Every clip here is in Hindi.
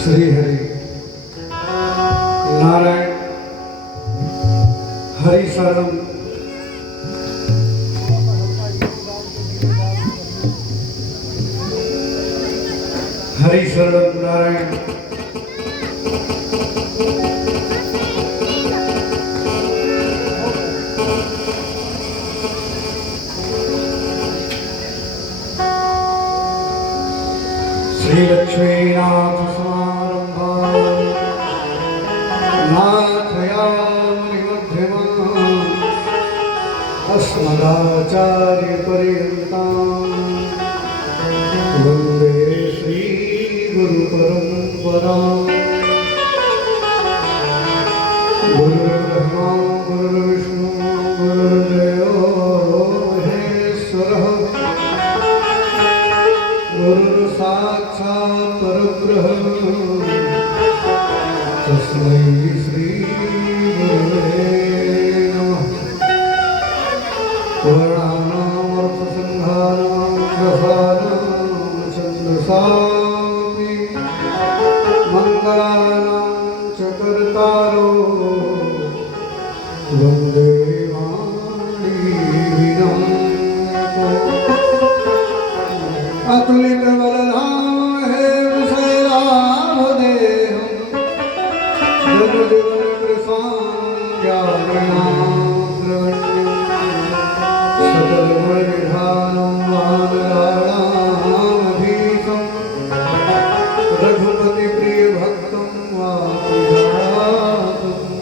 श्री हरि नारायण हरि शरणम। हरि शरणम नारायण। श्री लक्ष्मीनाथ समारंभा नाथयामि मध्यमा अस्मदाचार्य पर्यन्तां वन्दे श्री गुरु परम्परां। गुरुर्ब्रह्मा गुरुर्विष्णु गुरुर्देवो महेश्वरः गुरुर्साक्षात् परब्रह्म तस्मै श्री गुरुवे नमः। वर्णानामर्थसंहारां ग्रहाणां छन्दसामि मङ्गलानां च कर्तारो वन्दे वाणी विनायको। अतुलित बलधाम है विषयाभ देहम जन जीवन सकल विधानम वानराणामधीशम रघुपति प्रिय भक्तम वापुजातुम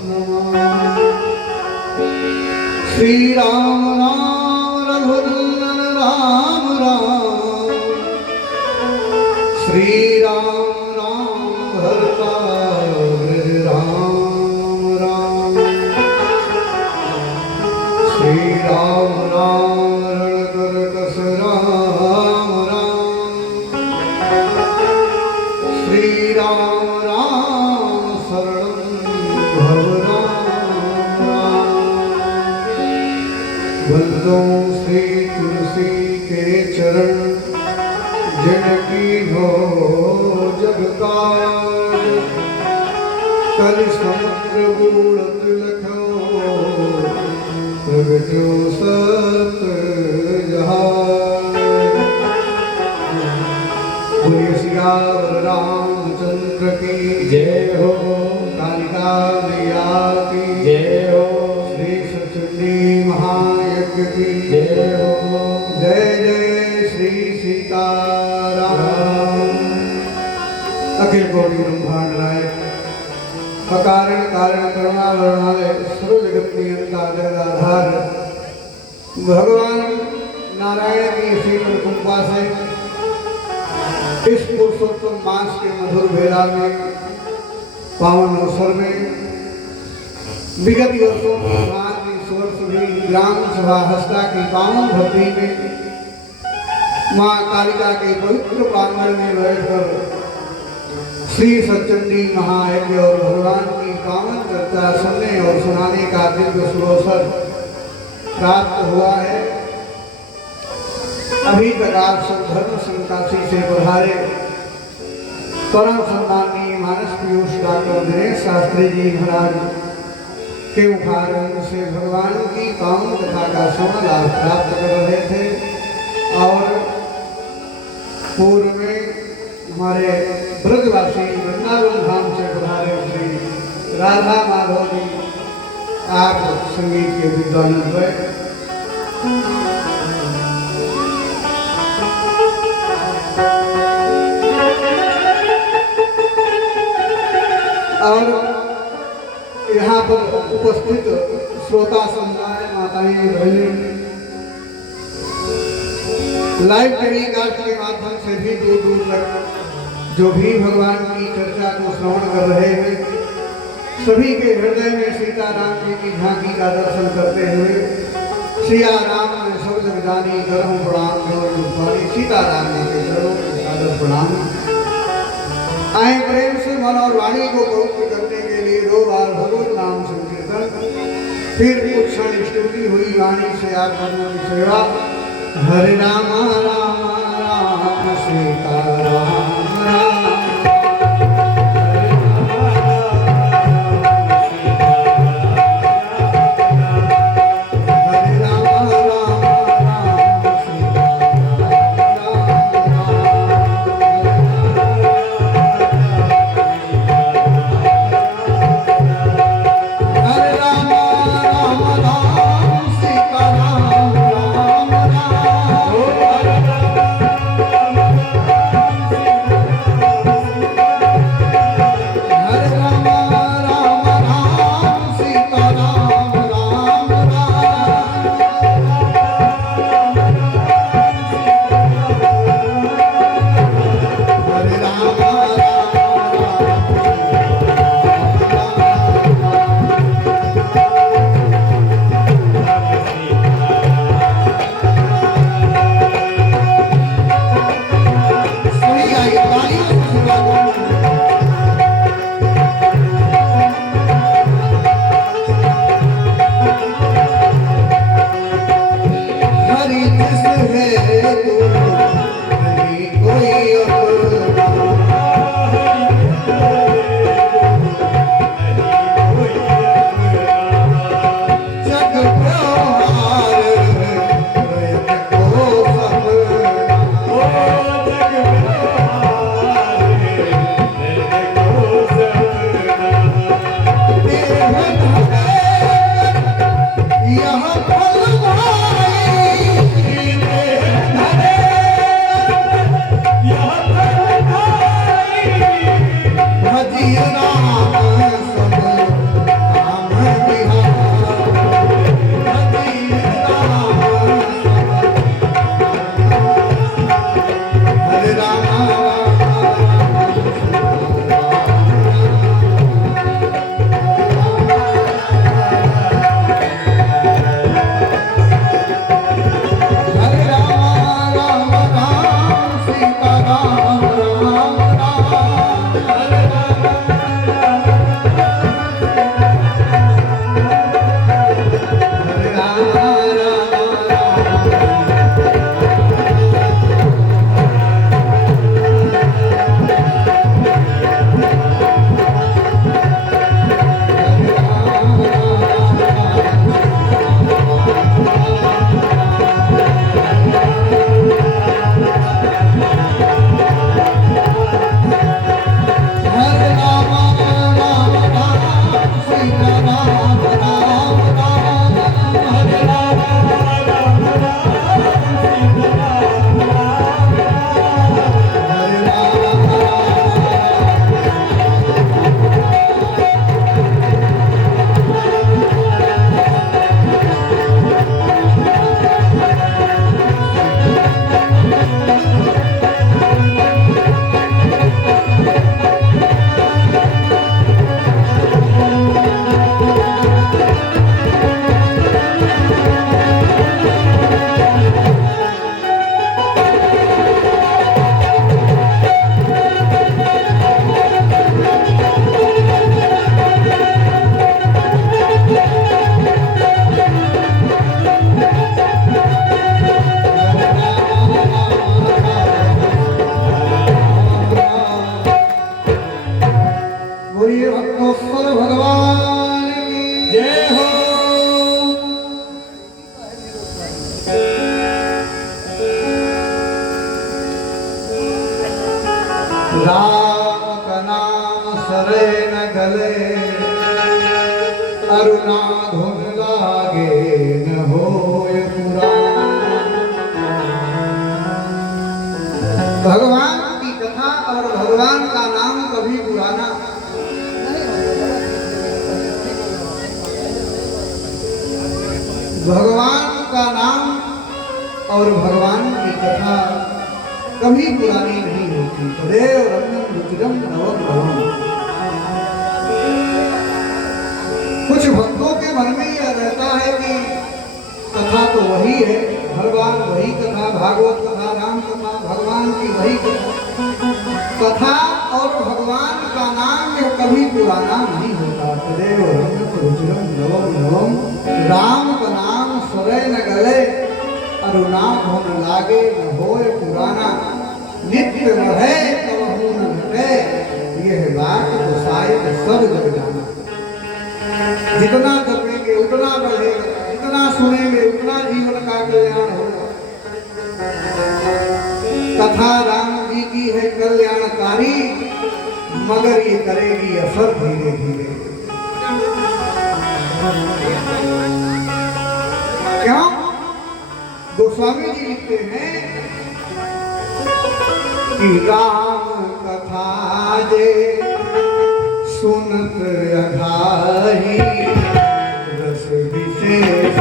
नमामि। श्री राम राम रघुनंदन राम राम श्री राम राम भरता ब्रज राम राम। श्री राम राम रण कर कस राम राम। श्री राम राम शरणं भव राम राम। वंदो श्री तुलसी के चरण जिनकी हो जग काज कल समुद्र बूढ़ लखो प्रगट्यो सत जहाज। बोलिए सियावर रामचंद्र की जय हो। कालिका मैया की जय हो। श्री सचंडी महायज्ञ की जय हो। जय जय श्री सीताराम। अखिल कोटि ब्रह्मांड नायक अकारण कारण करुणा वर्णालय सर्व जगत नियंता जगदाधार भगवान नारायण की शीतल कृपा से इस पुरुषोत्तम मास के मधुर बेला में पावन अवसर में विगत वर्षों के बाद इस वर्ष भी ग्राम सभा हस्ता की पावन भक्ति में माँ कालिका के पवित्र प्रांगण में बैठकर श्री सचंडी महायज्ञ और भगवान की पावन चर्चा सुनने और सुनाने का दिव्य सुअवसर प्राप्त हुआ है। अभी तक आप सब धर्म संकाशी से पधारे परम सम्माननीय मानस पीयूष डॉक्टर दिनेश शास्त्री जी महाराज के मुखारविंद से भगवान की पावन कथा का श्रवण लाभ प्राप्त कर रहे थे। और पूर्व में हमारे ब्रजवासी वृंदावन धाम से पधारे श्री राधा माधव जी आप संगीत के विद्वान हुए। और यहाँ पर उपस्थित श्रोता समुदाय माताएं बहनें लाइव टेलीकास्ट के माध्यम से भी दूर दूर तक जो भी भगवान की चर्चा को श्रवण कर रहे हैं सभी के हृदय में सीताराम जी की झांकी का दर्शन करते हुए सिया राम ने सब जग जानी करम प्रणाम जो सीताराम जी के चरणों में सादर प्रणाम। आए प्रेम से मन और वाणी को पवित्र करने के लिए 2 बार भगवत नाम संकीर्तन फिर कुछ क्षण स्तुति हुई वाणी से आप की सेवा। हरे राम राम राम सीता राम राम। सरे न गले अरुणा धुन लागे न होय पुराण। भगवान की कथा और भगवान का नाम कभी पुराना भगवान का नाम और भगवान की कथा कभी पुरानी नहीं होती। तदेव रम्यम रुचिरम नवम नवम। कुछ भक्तों के मन में यह रहता है कि कथा तो वही है, हर बार वही कथा, भागवत कथा, राम कथा, भगवान की वही कथा और भगवान का नाम यह कभी पुराना नहीं होता। तदेव रम्यम रुचिरम नवम नवम। राम का नाम सुरय न गले अरुणा धुन लागे न होय पुराना। नित्य रहे कबहू न घटे यह बात तो शायद सब जग जाना। जितना जपेंगे उतना बढ़ेगा, जितना सुनेंगे उतना जीवन का कल्याण होगा। कथा राम जी की है कल्याणकारी, मगर ये करेगी असर धीरे धीरे। क्यों? गोस्वामी जी लिखते हैं कि राम कथा जे सुनत अघाही रस विशेष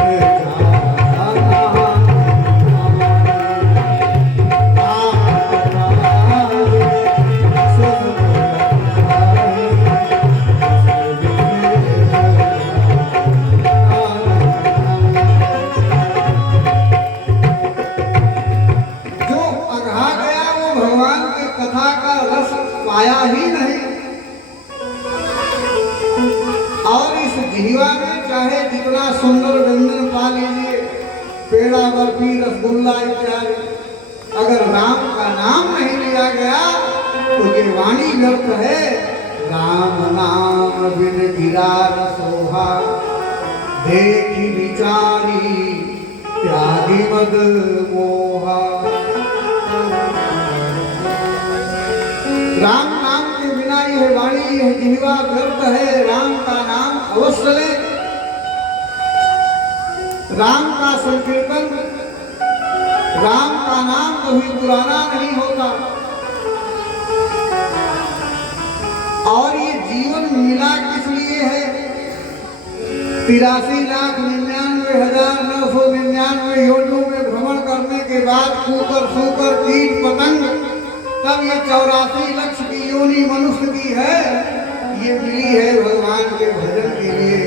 पाया ही नहीं। और इस जीवा में चाहे जितना सुंदर व्यंजन पा लीजिए, पेड़ा बर्फी रसगुल्ला इत्यादि, अगर राम का नाम नहीं लिया गया तो ये वाणी व्यर्थ है। राम नाम बिन गिरा न सोहा देखी विचारी त्यागी मद मोहा। राम नाम के बिना यह वाणी यह जिह्वा व्यर्थ है। राम का नाम अवश्य ले, राम का संकीर्तन, राम का नाम कभी पुराना नहीं होता। और ये जीवन मिला किस लिए है? 83,99,999 योनियों में भ्रमण करने के बाद कूकर सूकर कीट पतंग तब ये 84 लक्ष की योनि मनुष्य की है। ये मिली है भगवान के भजन के लिए,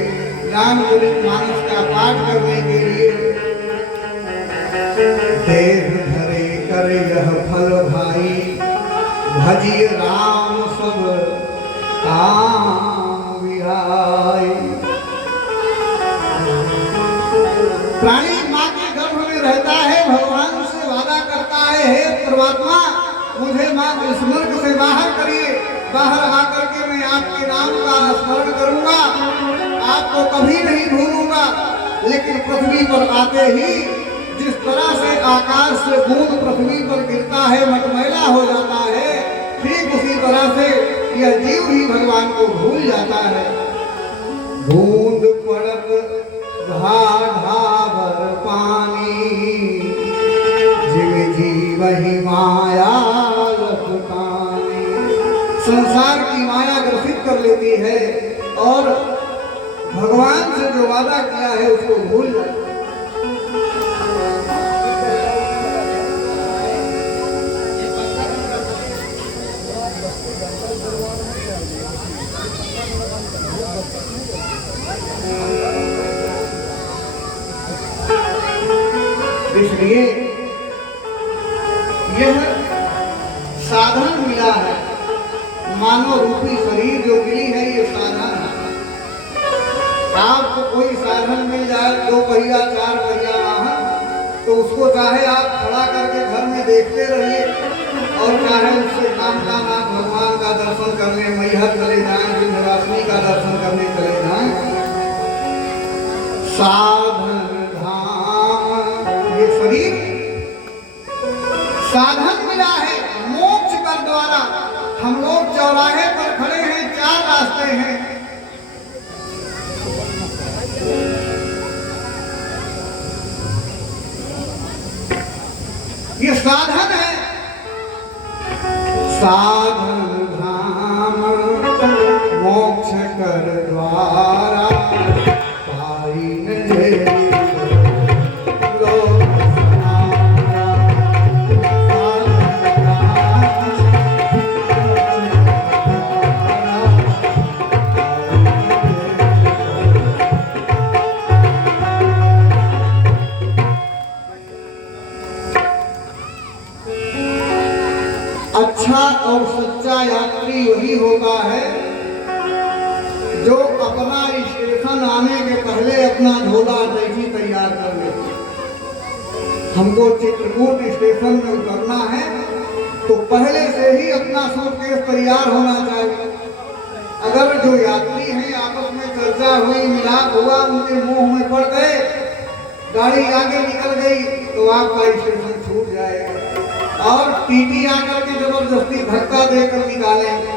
रामचरित मानस का पाठ करने के लिए। देह धरे कर यह फल भाई भजिए राम सब काम विहाई। प्राणी माँ के गर्भ में रहता है, भगवान से वादा करता है, हे परमात्मा मुझे माँ इस नर्क से बाहर करिए, बाहर आकर के मैं आपके नाम का स्मरण करूंगा, आपको कभी नहीं भूलूंगा। लेकिन पृथ्वी पर आते ही जिस तरह से आकाश से बूंद पृथ्वी पर गिरता है, मटमैला हो जाता है, ठीक उसी तरह से यह जीव भी भगवान को भूल जाता है। बूंद पड़त घाघावर पानी जिव जीव ही माया लपटानी। संसार की माया ग्रसित कर लेती है और भगवान से जो वादा किया है उसको भूल जाता है। इसलिए यह साधन मिला है, मानव रूपी शरीर जो मिली है ये साधन है। आपको कोई साधन मिल जाए, 2 पहिया 4 पहिया वाहन, तो उसको चाहे आप खड़ा करके घर में देखते रहिए और चाहे उससे कामनाथ भगवान का दर्शन करने मैहर चले जाएं, विंध्यवासिनी का दर्शन करने चले जाएं। साधन शरीर साधन मिला है मोक्ष का द्वारा। हम लोग चौराहे पर खड़े हैं, 4 ये साधन है, साधन धाम मोक्ष कर द्वारा पाई न अच्छा और सच्चा यात्री वही होता है जो अपना स्टेशन आने के पहले अपना झोला दही तैयार कर ले। हमको चित्रकूट स्टेशन में उतरना है तो पहले से ही अपना सूटकेस तैयार होना चाहिए। अगर जो यात्री हैं आपस में चर्चा हुई, मिलाप हुआ, उनके मुंह में पड़ गए, गाड़ी आगे निकल गई तो आपका स्टेशन छूट जाएगा और टीटी आकर के जबरदस्ती धक्का देकर निकालेंगे।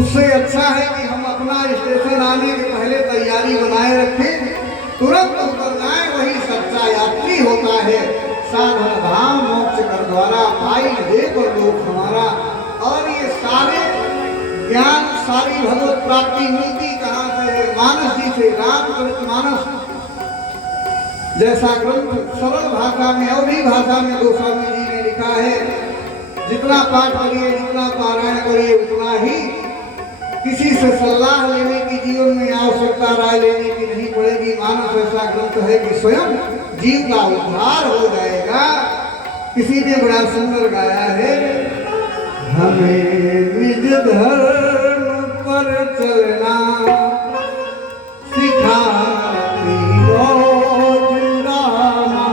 उससे अच्छा है कि हम अपना स्टेशन आने के पहले तैयारी बनाए रखें, तुरंत उतर जाए, वही सच्चा यात्री होता है। साधन धाम मोक्ष कर द्वारा भाई देव लोक हमारा। और ये सारे ज्ञान, सारी भगवत प्राप्ति मिलती कहाँ से है? मानस जी से। रामचरितमानस जैसा ग्रंथ सरल भाषा में, अवधी भाषा में गोस्वामी जी ने लिखा है, जितना पाठ करिए, जितना पारायण करिए उतना ही। किसी से सलाह लेने की जीवन में आवश्यकता, राय लेने की नहीं पड़ेगी। मानस ऐसा ग्रंथ है कि स्वयं जीव का उद्धार हो जाएगा। किसी ने बड़ा सुंदर गाया है, हमें निज धर्म पर चलना सिखाती रोज रामा।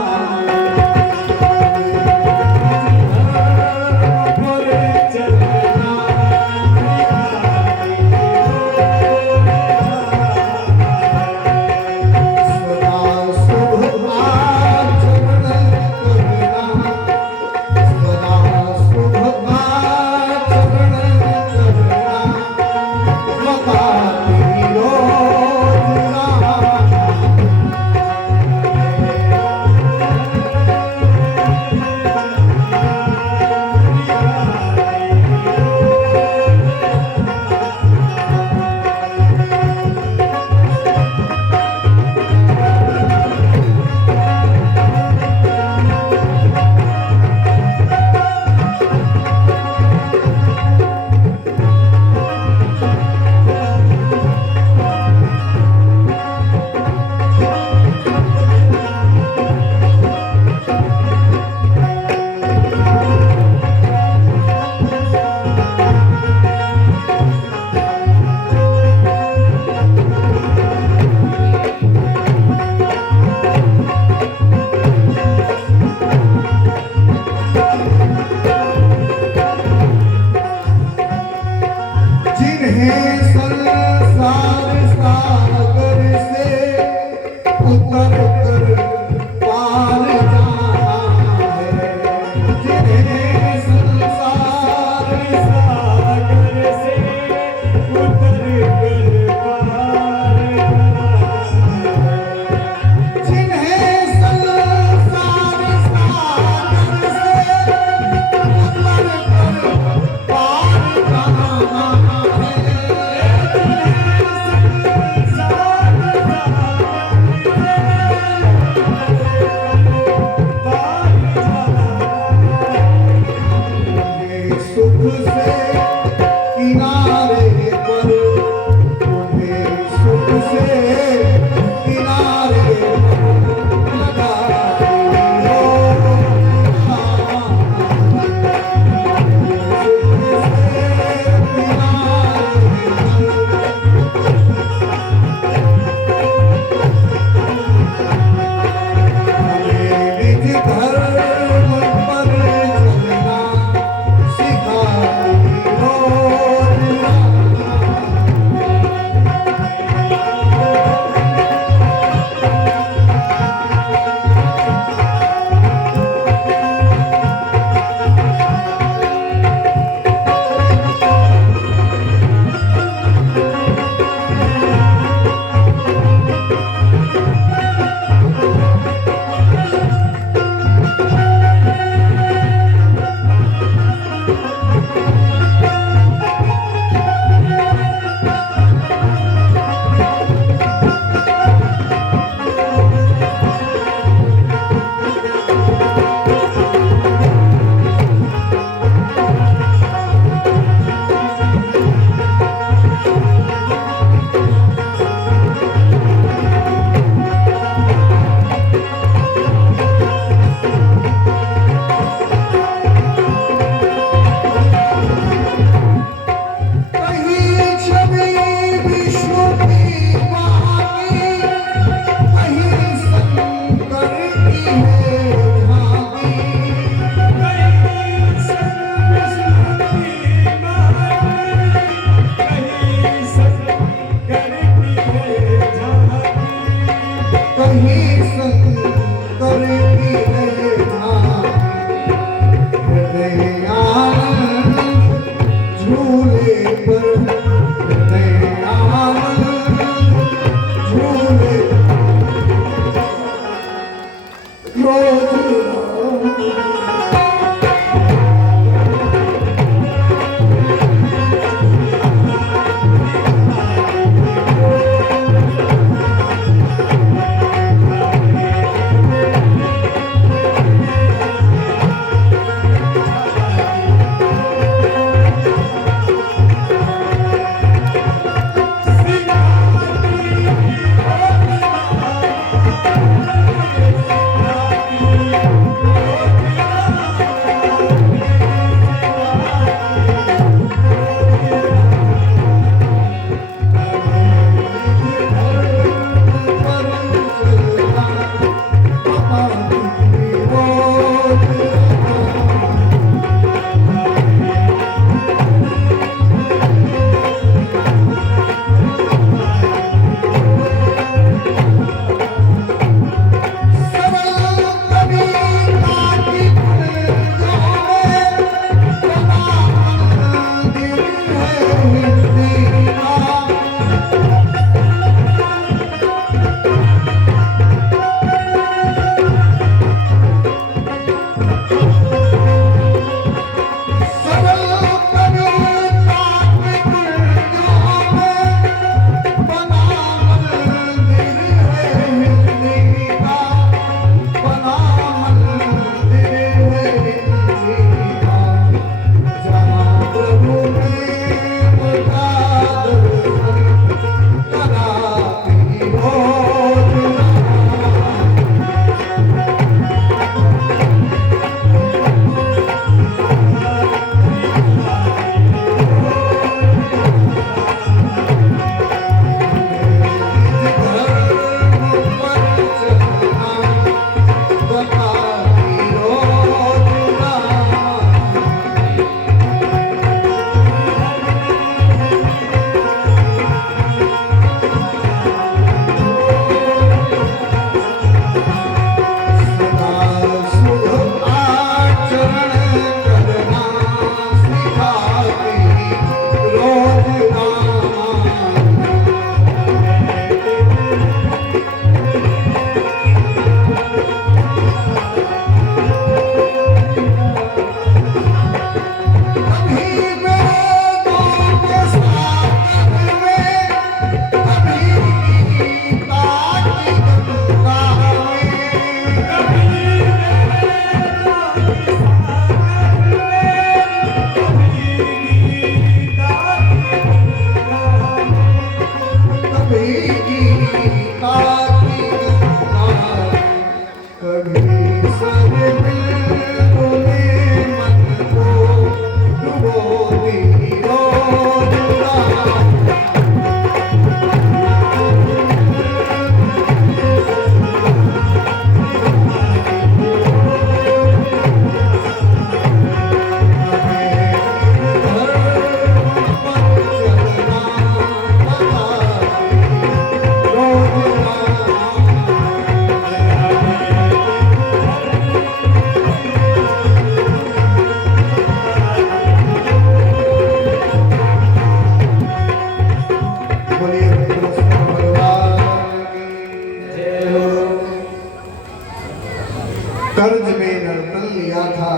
कर्ज में नर्तन लिया था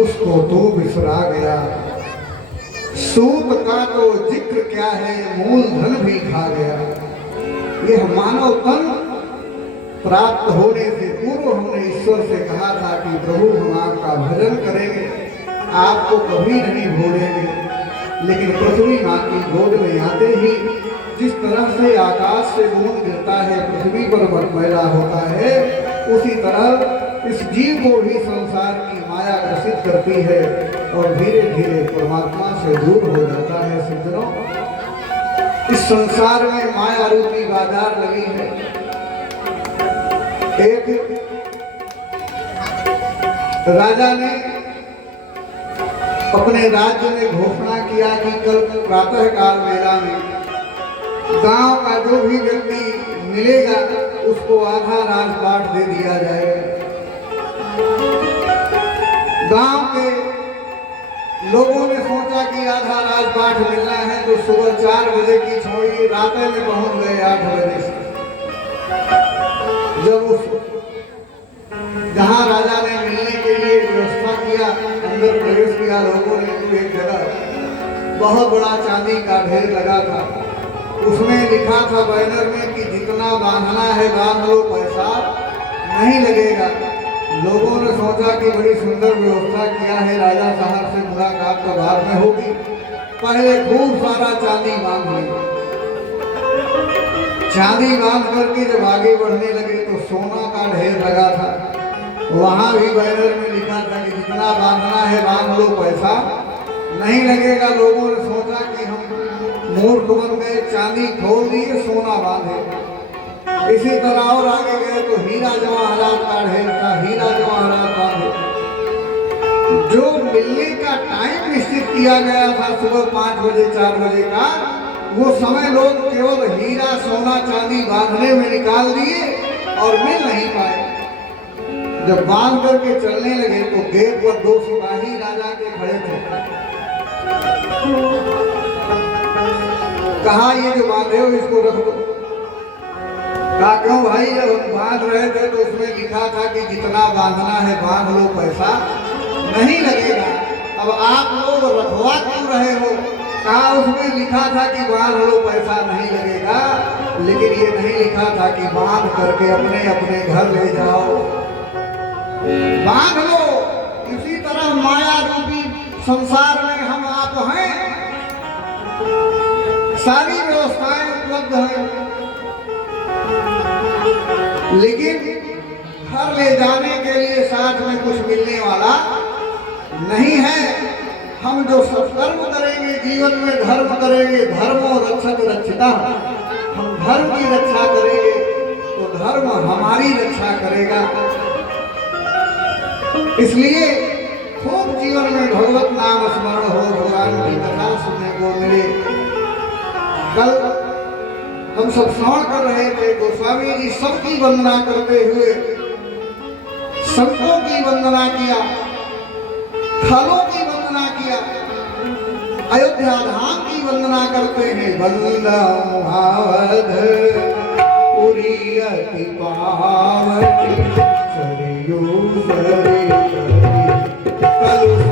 उसको तू बिसरा गया। सूत का तो जिक्र क्या है, मूल धन भी खा गया। यह मानव तन प्राप्त होने से पूर्व हमने ईश्वर से कहा था कि प्रभु हम आपका भजन करेंगे, आपको कभी नहीं भूलेंगे। लेकिन पृथ्वी माँ की गोद में आते ही जिस तरह से आकाश से बूंद गिरता है, पृथ्वी पर मैला होता है, उसी तरह इस जीव को भी संसार की माया ग्रसित करती है और धीरे धीरे परमात्मा से दूर हो जाता है। सज्जनों, इस संसार में माया रूपी बाजार लगी है। एक राजा ने अपने राज्य में घोषणा किया कि कल प्रातः काल मेला में गांव का जो भी व्यक्ति मिलेगा उसको आधा राजपाट दे दिया जाएगा। गांव के लोगों ने सोचा कि आधा राजपाट मिलना है तो सुबह 4 बजे की छोड़ी रातें में पहुंच गए 8 बजे से। जब उस जहां राजा ने मिलने के लिए व्यवस्था किया, अंदर प्रवेश किया लोगों ने, तो एक जगह बहुत बड़ा चांदी का ढेर लगा था। उसमें लिखा था बैनर में कि जितना बांधना है बांध लो, पैसा नहीं लगेगा। लोगों ने सोचा कि बड़ी सुंदर व्यवस्था किया है, राजा साहब से मुलाकात तो बाद में होगी, पहले खूब सारा चांदी बांध ली। चांदी बांध करके जब आगे बढ़ने लगे तो सोना का ढेर लगा था। वहां भी बैनर में लिखा था कि जितना बांधना है बांध लो, पैसा नहीं लगेगा। लोगों ने सोचा कि हम मूर्ख बन गए, चांदी खोल दिए, सोना बांधे। इसी तरह और आगे गए तो हीरा जवाहरात का ढेर था, हीरा जवाहरात बांधे। जो मिलने का टाइम निश्चित किया गया था सुबह 5 बजे 4 बजे का, वो समय लोग केवल हीरा सोना चांदी बांधने में निकाल दिए और मिल नहीं पाए। जब बांध करके चलने लगे तो गेट पर 2 सिपाही राजा के खड़े थे। कहा ये जो बांधे हो इसको रख दो। कहा क्यों भाई, जब हम बांध रहे थे तो उसमें लिखा था कि जितना बांधना है बांध लो, पैसा नहीं लगेगा। अब आप लोग रखवा क्यों रहे हो? कहा उसमें लिखा था कि बांध लो पैसा नहीं लगेगा, लेकिन ये नहीं लिखा था कि बांध करके अपने अपने घर ले जाओ। बांध लो। इसी तरह माया रूपी संसार में हम आप हैं, सारी व्यवस्थाएं उपलब्ध हैं, लेकिन घर ले जाने के लिए साथ में कुछ मिलने वाला नहीं है। हम जो सत्कर्म करेंगे, जीवन में धर्म करेंगे, धर्मो रक्षक रक्षिता, हम धर्म की रक्षा करेंगे तो धर्म हमारी रक्षा करेगा। इसलिए खूब जीवन में भगवत नाम स्मरण हो, भगवान की कथा सुनने को मिले। कल हम सब श्रवण कर रहे थे, गोस्वामी जी सबकी वंदना करते हुए संतों की वंदना किया, फलों की वंदना किया, अयोध्या धाम की वंदना करते हैं। वल्लभावधपुरी अति पावनी सरयू सरी कलुष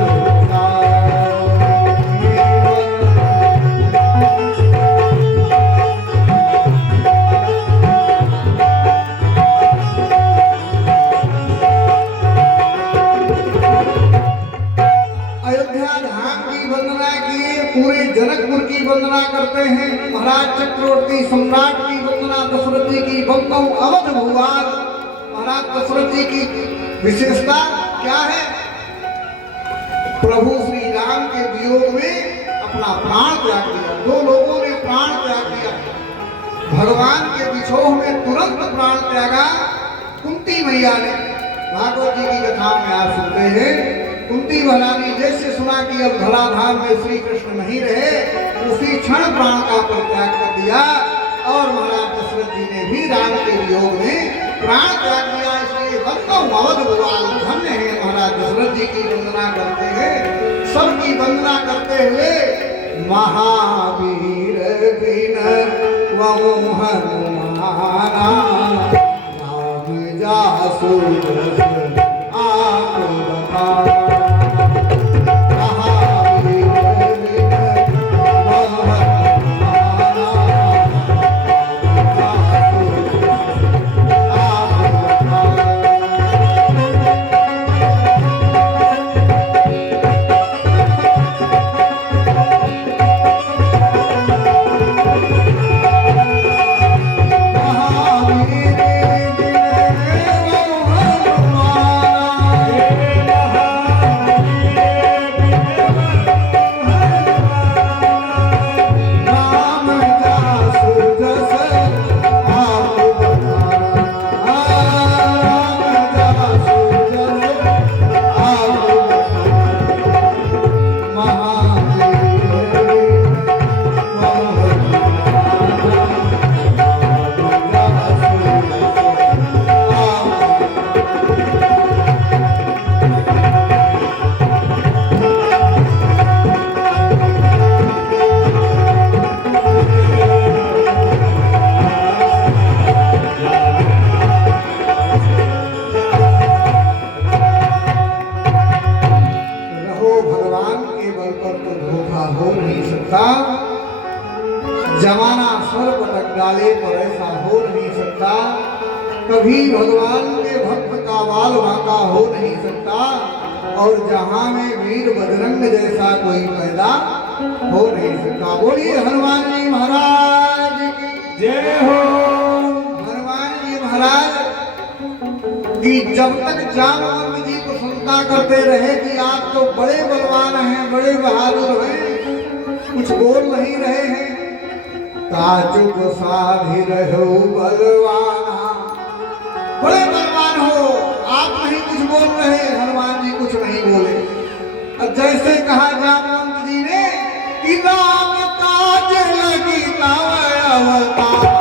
पूरे जनकपुर की वंदना करते हैं, महाराज चक्रवर्ती सम्राट की वंदना, दशरथ जी की बंकम अवध भूवाल महाराज दशरथ जी की विशेषता क्या है? प्रभु श्री राम के वियोग में अपना प्राण त्याग दिया। दो लोगों ने प्राण त्याग दिया। भगवान के विछोह में तुरंत प्राण त्यागा कुंती मैया ने। भागवत जी की कथा में आप सुनते हैं, कुंती महारानी जैसे सुना कि अब धराधाम में श्री कृष्ण नहीं रहे, उसी क्षण प्राण का परित्याग कर दिया और महाराज दशरथ जी ने भी राम के वियोग में प्राण त्याग दिया। इसलिए बंकम अवध भूवाल धन्य है, महाराज दशरथ जी की वंदना करते हैं, सबकी वंदना करते हुए महावीर बिन वमु हनुमाना राम जासु जस आप बखाना। जमाना स्वर पटक डाले पर ऐसा हो नहीं सकता, कभी भगवान के भक्त का बाल बांका हो नहीं सकता, और जहां में वीर बजरंग जैसा कोई पैदा हो नहीं सकता। बोलिए हनुमान जी महाराज की जय हो। हनुमान जी महाराज की जब तक जामवंत जी प्रशंसा करते रहे कि आप तो बड़े बलवान हैं, बड़े बहादुर हैं, कुछ बोल नहीं रहे हैं। ताजुब साधी रहो बलवाना, बड़े बलवान हो, आप नहीं कुछ बोल रहे, हनुमान जी कुछ नहीं बोले। और जैसे कहा जामवंत जी ने कि राम काज लगी अवतारा,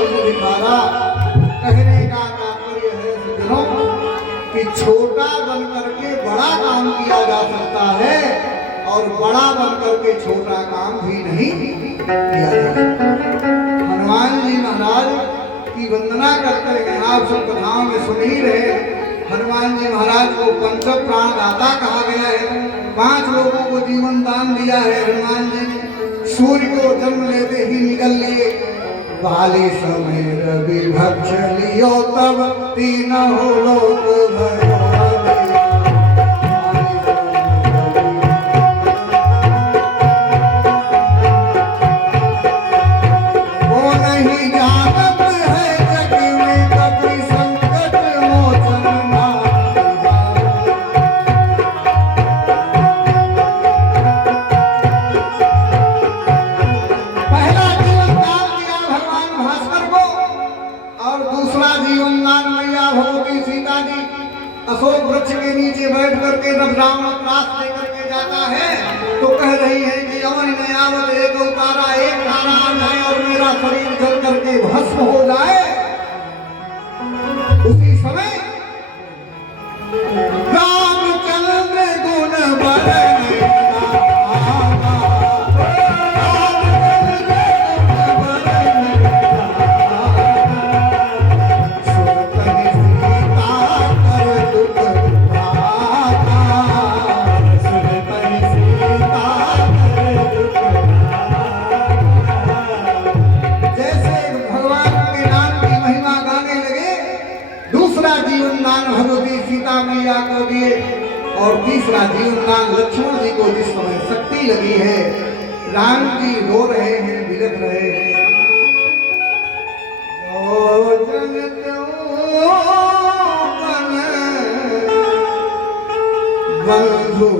दिखारा। कहने का तात्पर्य है सज्जनों कि छोटा बन करके बड़ा काम किया जा सकता है और बड़ा बन करके छोटा काम भी नहीं किया जा सकता। हनुमान जी महाराज की वंदना करते हैं। आप सब कथाओं में सुन ही रहे। हनुमान जी महाराज को पंच प्राण दाता कहा गया है। 5 लोगों को जीवन दान दिया है हनुमान जी ने। सूर्य को जन्म लेते ही निकल लिए। बाली समय रवि भक्ष लियो तब तीनों लोक भयो। अशोक वृक्ष के नीचे बैठ करके जब रावण त्रास लेकर के जाता है तो कह रही है कि अमन में आवत एक उतारा एक तारा आ जाए और मेरा शरीर जल करके भस्म हो जाए। उसी समय रामचंद्र गुण बरन भगवती सीता मैया को दिए और तीसरा जीवन दान लक्ष्मण जी को जिस समय शक्ति लगी है। राम जी रो रहे हैं, बिलख रहे हैं। बंधु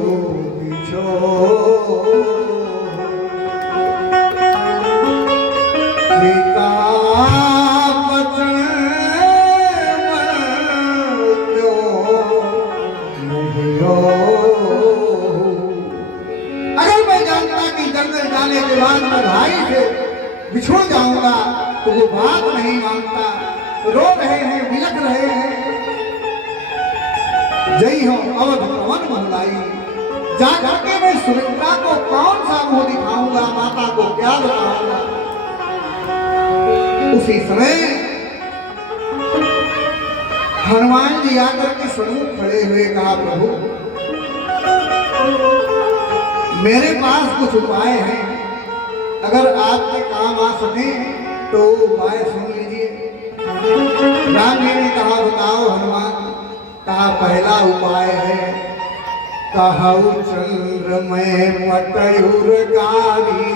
जाने के बाद मैं भाई से बिछुड़ जाऊंगा तो वो बात नहीं मानता। रो रहे हैं, बिलख रहे हैं। जय हो अवध पवन महलाई। जा करके मैं सुमित्रा को कौन सा मुंह दिखाऊंगा, माता को क्या बताऊंगा। उसी समय हनुमान जी आकर के सन्मुख खड़े हुए कहा, प्रभु मेरे पास कुछ उपाय हैं, अगर आपके काम आ सके तो उपाय सुन लीजिए। राम जी ने कहा, बताओ हनुमान। कहा, पहला उपाय है कहु चंद्र में पटयुर गारी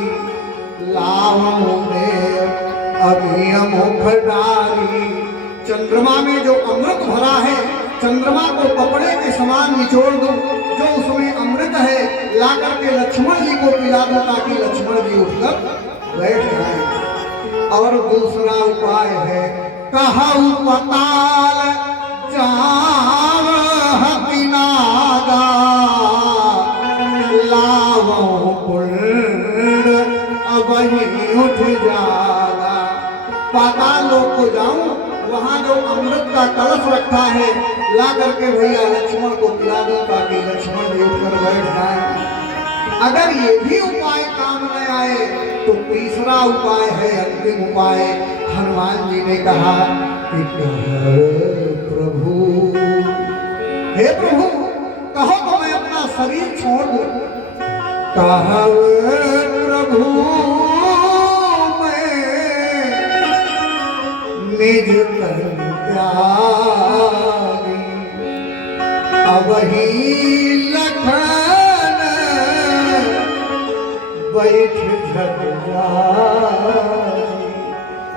लावों में अभियम डारी। चंद्रमा में जो अमृत भरा है, चंद्रमा को कपड़े के समान निचोड़ दो, जो उसमें अमृत है ला करके लक्ष्मण जी को पिला दो ताकि लक्ष्मण जी उठकर बैठ जाए। और दूसरा उपाय है कहु पताल जाव हतिनागा लावो पुण्य अब ही उठ जागा। पाताल लोक को जाऊं, वहां जो अमृत का कलश रखा है ला करके भैया लक्ष्मण को पिला दो ताकि लक्ष्मण जी उठकर बैठ जाए। अगर ये भी उपाय काम न आए तो तीसरा उपाय है, अंतिम उपाय। हनुमान जी ने कहा कि प्रभु, हे प्रभु कहो तो मैं अपना शरीर छोड़ दूं। कहा प्रभु मैं निज तन त्यागी अब ही लखन बैठ झट जाई।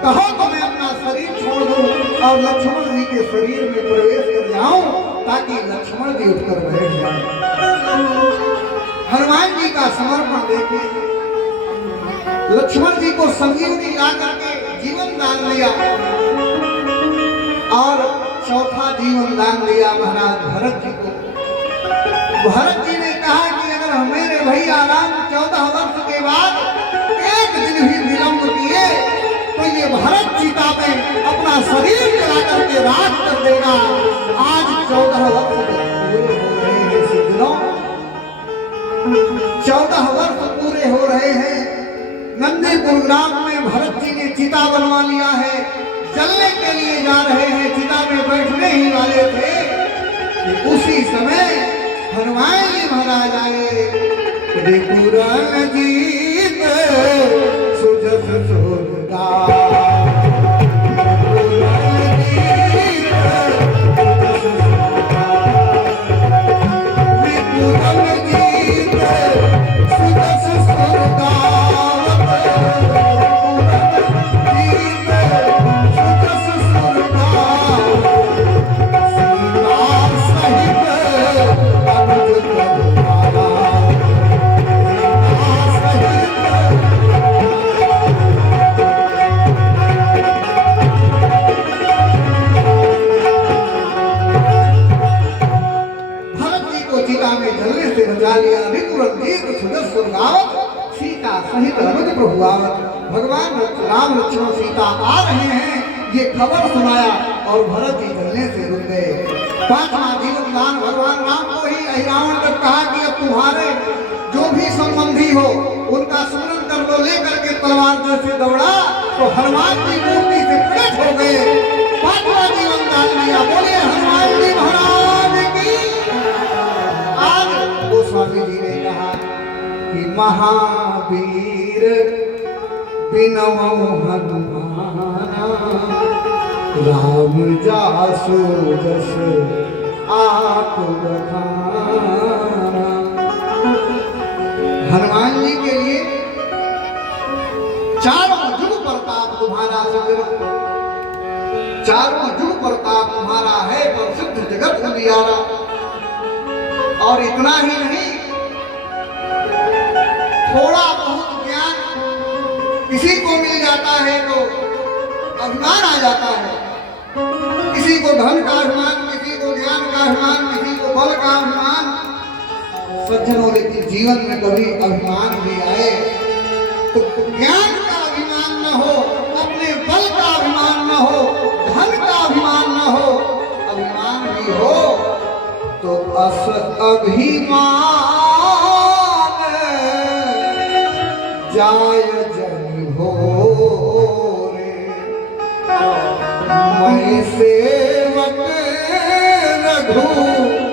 कहो तो मैं अपना शरीर छोड़ दूं और लक्ष्मण जी के शरीर में प्रवेश कर जाऊं ताकि लक्ष्मण जी उठकर बैठ जाए। हनुमान जी का समर्पण देखिए। लक्ष्मण जी को संजीवनी ला करके जीवन दान लिया और चौथा जीवन दान लिया महाराज भरत जी को। भरत जी ने कहा कि अगर मेरे भैया राम 14 वर्ष के बाद एक दिन भी विलंब किए तो ये भरत चिता पे बनवा लिया है, चलने के लिए जा रहे हैं, चिता में बैठने ही वाले थे कि उसी समय हनुमान जी महाराज आए। त्रिपुरान जीत सुजस सुरगा सीता सहित रमज प्रभु आवत। भगवान राम लक्ष्मण सीता आ रहे हैं, ये खबर सुनाया और भरत जी चलने से रुक गए। पांचवा जीवन दान भगवान राम को ही अहिरावण ने कहा कि अब तुम्हारे जो भी संबंधी हो उनका स्मरण कर लो। लेकर के तलवार जैसे दौड़ा तो हनुमान जी मूर्ति से प्रकट हो गए। पांचवा जीवन दान लिया। बोले हनुमान जी महाराज की। आज गोस्वामी जी ने कहा कि महावीर बिनवउ हनुमाना राम जासु जस आप बखाना। हनुमान जी के लिए चारों जुग प्रताप तुम्हारा संग्रह, चारों जुग प्रताप तुम्हारा है प्रसिद्ध जगत उजियारा। और इतना ही नहीं, थोड़ा बहुत ज्ञान किसी को मिल जाता है तो अभिमान आ जाता है। किसी को धन का अभिमान, किसी को ज्ञान का अभिमान, किसी को बल का अभिमान। सज्जनों, लेकिन जीवन में कभी अभिमान भी आए तो ज्ञान का अभिमान न हो, अपने बल का अभिमान न हो, धन का अभिमान न हो, अभिमान भी हो तो असत अभिमान जाय जन हो रे। मैं सेवक रघुपति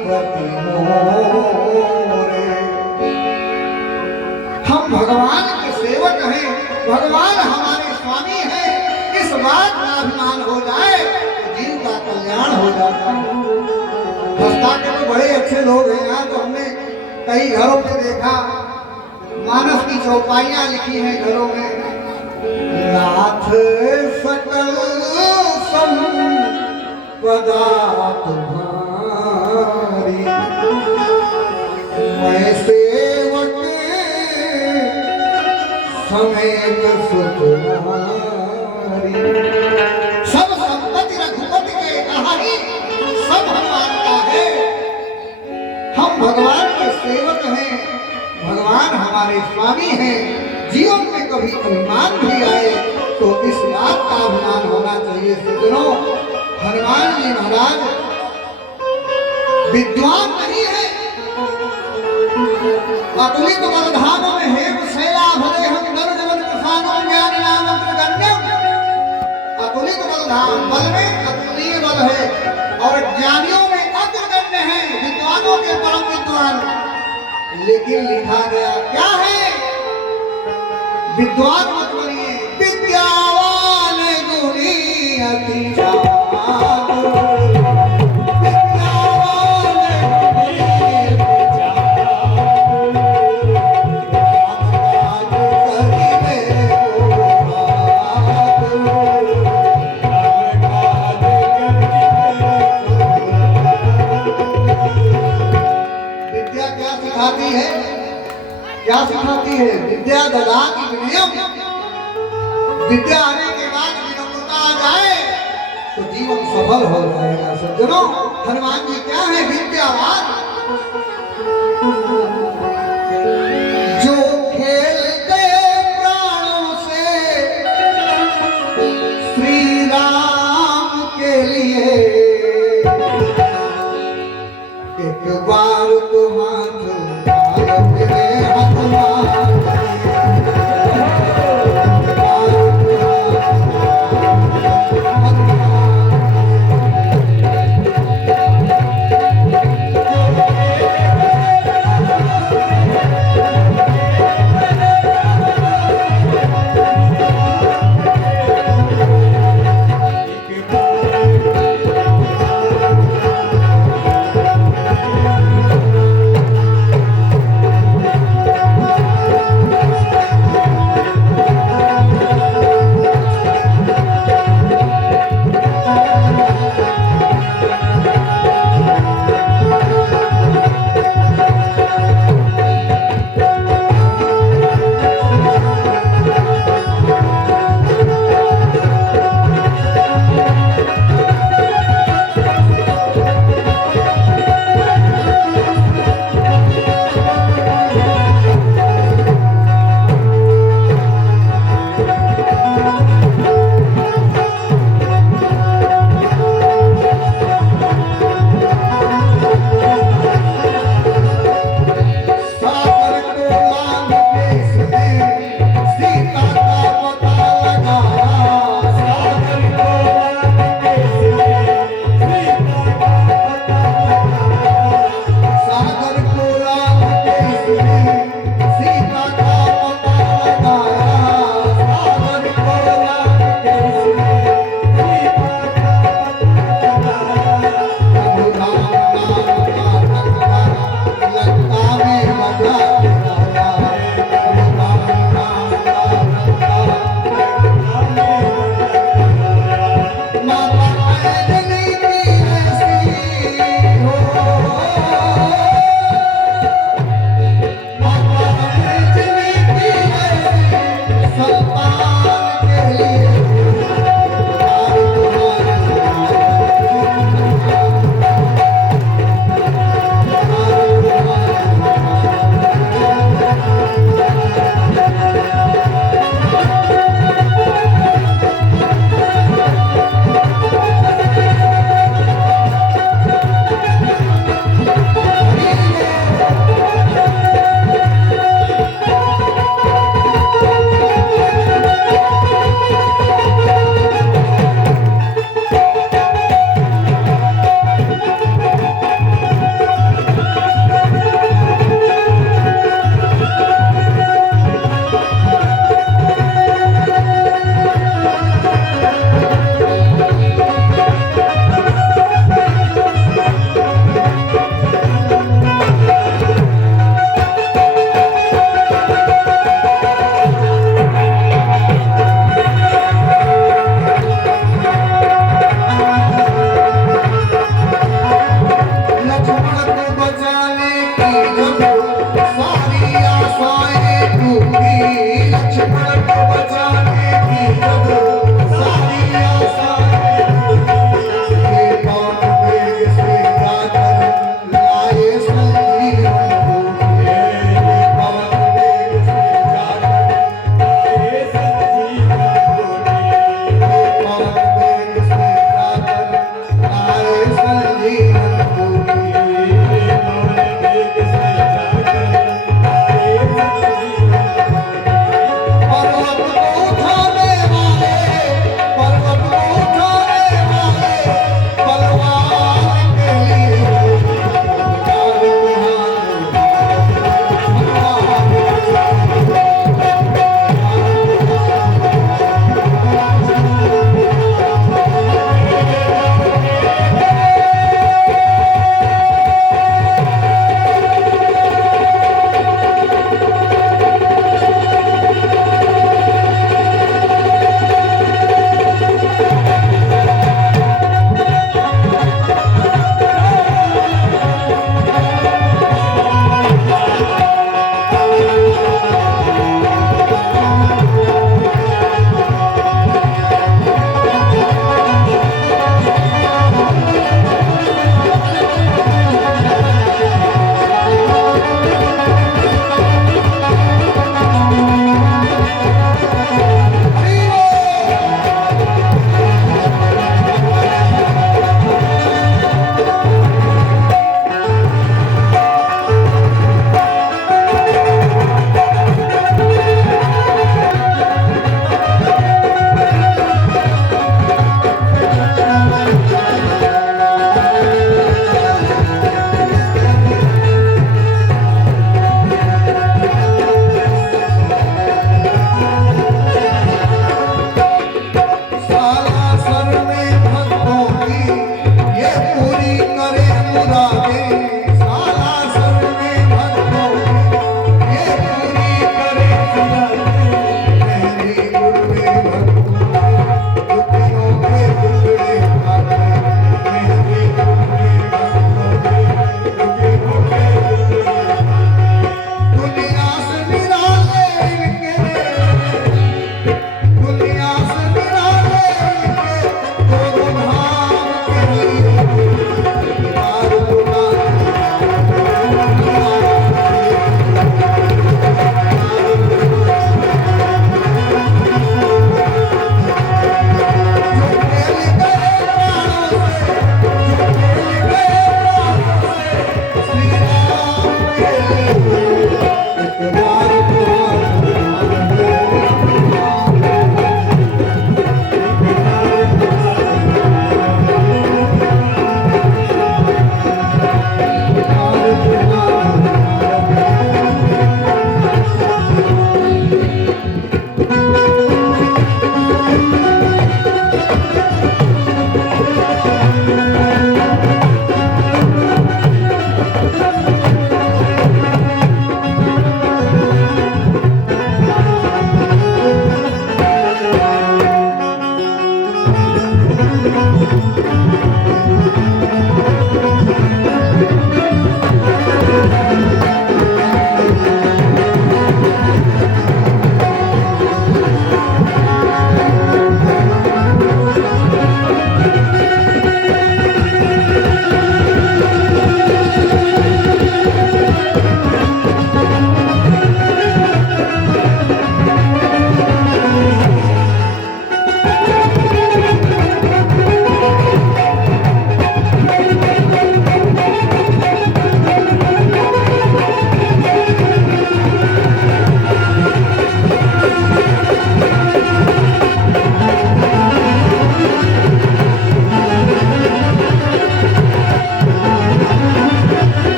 पति मोरे। हम भगवान के सेवक हैं, भगवान हमारे स्वामी हैं। इस बात का अभिमान हो जाए तो जीव का कल्याण हो जाता है। हस्ता के तो बड़े अच्छे लोग हैं। यहाँ तो हमने कई घरों पे देखा, मानस की चौपाइयां लिखी हैं घरों में। नाथ सकल संपदा तुम्हारी, मैं सेवक समेत सुत तुम्हारी। सब संपत्ति रघुपति के कहानी सब हनुमान का है। हम भगवान के सेवक हैं, भगवान हमारे स्वामी हैं। जीवन में कभी अभिमान भी आए तो इस बात का अभिमान होना चाहिए। सज्जनों, हनुमान जी महाराज विद्वान नहीं है। अतुलित बलधामों में हेम शैला भरे हम नर जवन प्रसादों ज्ञान नाम अग्रगण्यम। अतुलित बलधाम, बल में अतुलनीय बल है और ज्ञानियों में अग्रगण्य है, विद्वानों के परम विद्वान। लेकिन लिखा गया क्या है? विद्वान मत बनिए, विद्यावान गुणी अति जागो। विद्यावान गुणी अति जागो। राम काज करिबे को भागो। राम काज करिबे। विद्या क्या सिखाती है? क्या सिखाती है? विद्या ददाति विनयम। विद्या आने के बाद विनम्रता आ जाए तो जीवन सफल हो जाएगा। सज्जनों, हनुमान जी क्या है? विद्यावान। जो खेलते प्राणों से श्री राम के लिए, एक बार तो हाथ उठाए मेरे हनुमान।